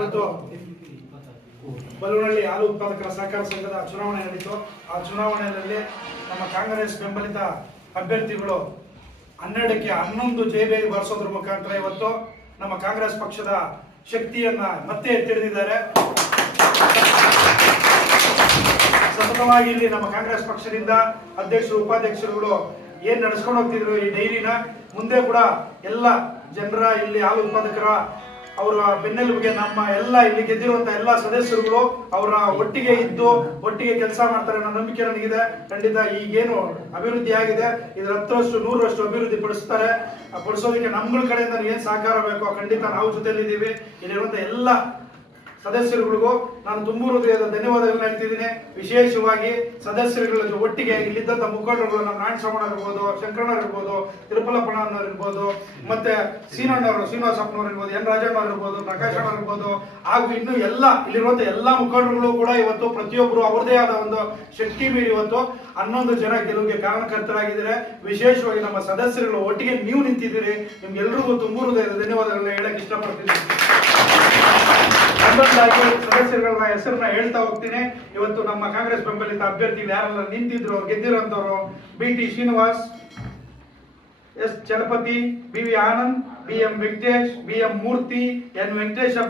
ಇವತ್ತು ಬಲವನಹಳ್ಳಿ ಹಾಲು ಉತ್ಪಾದಕರ ಸಹಕಾರ ಸಂಘದ ಚುನಾವಣೆ ನಡೀತು. ಆ ಚುನಾವಣೆಯಲ್ಲಿ ನಮ್ಮ ಕಾಂಗ್ರೆಸ್ ಬೆಂಬಲಿತ ಅಭ್ಯರ್ಥಿಗಳು 12ಕ್ಕೆ 11 ಜಯಬೇರಿ ಬಾರಿಸೋದ್ರ ಮುಖಾಂತರ ಇವತ್ತು ನಮ್ಮ ಕಾಂಗ್ರೆಸ್ ಪಕ್ಷದ ಶಕ್ತಿಯನ್ನ ಮತ್ತೆ ಎತ್ತಿಡಿದಿದ್ದಾರೆ. ಸತತವಾಗಿ ಇಲ್ಲಿ ನಮ್ಮ ಕಾಂಗ್ರೆಸ್ ಪಕ್ಷದಿಂದ ಅಧ್ಯಕ್ಷರು ಉಪಾಧ್ಯಕ್ಷರುಗಳು ಏನ್ ನಡೆಸ್ಕೊಂಡು ಹೋಗ್ತಿದ್ರು ಈ ಡೈರಿನ ಮುಂದೆ ಕೂಡ ಎಲ್ಲ ಜನರ ಇಲ್ಲಿ ಹಾಲು ಉತ್ಪಾದಕರ ಅವರ ಬೆನ್ನೆಲುಬಿಗೆ ನಮ್ಮ ಎಲ್ಲ ಇಲ್ಲಿ ಗೆದ್ದಿರುವಂತ ಎಲ್ಲ ಸದಸ್ಯರುಗಳು ಅವರ ಒಟ್ಟಿಗೆ ಇದ್ದು ಒಟ್ಟಿಗೆ ಕೆಲಸ ಮಾಡ್ತಾರೆ ಅನ್ನೋ ನಂಬಿಕೆ ನನಗಿದೆ. ಖಂಡಿತ ಈಗೇನು ಅಭಿವೃದ್ಧಿ ಆಗಿದೆ ಇದರ 10ರಷ್ಟು 100ರಷ್ಟು ಅಭಿವೃದ್ಧಿ ಪಡಿಸೋದಕ್ಕೆ ನಮ್ಗಳ ಕಡೆಯಿಂದ ಏನ್ ಸಹಕಾರ ಬೇಕೋ ಖಂಡಿತ ನಾವು ಜೊತೆಲಿದ್ದೀವಿ. ಇಲ್ಲಿರುವಂತ ಎಲ್ಲ ಸದಸ್ಯರುಗಳಿಗೂ ನಾನು ತುಂಬು ಹೃದಯದ ಧನ್ಯವಾದಗಳನ್ನ ಹೇಳ್ತಿದ್ದೀನಿ. ವಿಶೇಷವಾಗಿ ಸದಸ್ಯರುಗಳ ಒಟ್ಟಿಗೆ ಇಲ್ಲಿದ್ದಂಥ ಮುಖಂಡರುಗಳು ನಮ್ಮ ನಾರಾಯಣ ಇರ್ಬೋದು, ಶಂಕರಣ್ಣ ಇರ್ಬೋದು, ತಿರುಪಲಪ್ಪಣ್ಣವ್ರು ಇರ್ಬೋದು, ಮತ್ತೆ ಶ್ರೀನಿವಾಸಪ್ಪನವ್ರು ಇರ್ಬೋದು, ಎನ್ ರಾಜಣ್ಣವ್ರು ಇರ್ಬೋದು, ಪ್ರಕಾಶ್ ಅಣ್ಣ ಇರ್ಬೋದು, ಹಾಗೂ ಇನ್ನು ಎಲ್ಲ ಇಲ್ಲಿರುವಂತ ಎಲ್ಲಾ ಮುಖಂಡರುಗಳು ಕೂಡ ಇವತ್ತು ಪ್ರತಿಯೊಬ್ಬರು ಅವ್ರದೇ ಆದ ಒಂದು ಶಕ್ತಿ ಮೀರಿ ಇವತ್ತು 11 ಜನ ಗೆಲುವಿಗೆ ಕಾರಣಕರ್ತರಾಗಿದ್ದಾರೆ. ವಿಶೇಷವಾಗಿ ನಮ್ಮ ಸದಸ್ಯರುಗಳು ಒಟ್ಟಿಗೆ ನೀವು ನಿಂತಿದ್ದೀರಿ. ನಿಮ್ಗೆಲ್ರಿಗೂ ತುಂಬು ಹೃದಯದ ಧನ್ಯವಾದಗಳನ್ನ ಹೇಳಕ್ ಇಷ್ಟಪಡ್ತೀನಿ. ಸದಸ್ಯರುಗಳ ಹೆಸರನ್ನ ಹೇಳ್ತಾ ಹೋಗ್ತೀನಿ. ಇವತ್ತು ನಮ್ಮ ಕಾಂಗ್ರೆಸ್ ಬೆಂಬಲಿತ ಅಭ್ಯರ್ಥಿಗಳು ಯಾರೆಲ್ಲ ನಿಂತಿದ್ರು ಗೆದ್ದಿರೋಂಥವ್ರು: BT Srinivas, S Chalapathi, BV Anand, BM Venkatesh, BM ಮೂರ್ತಿ, N ವೆಂಕಟೇಶ್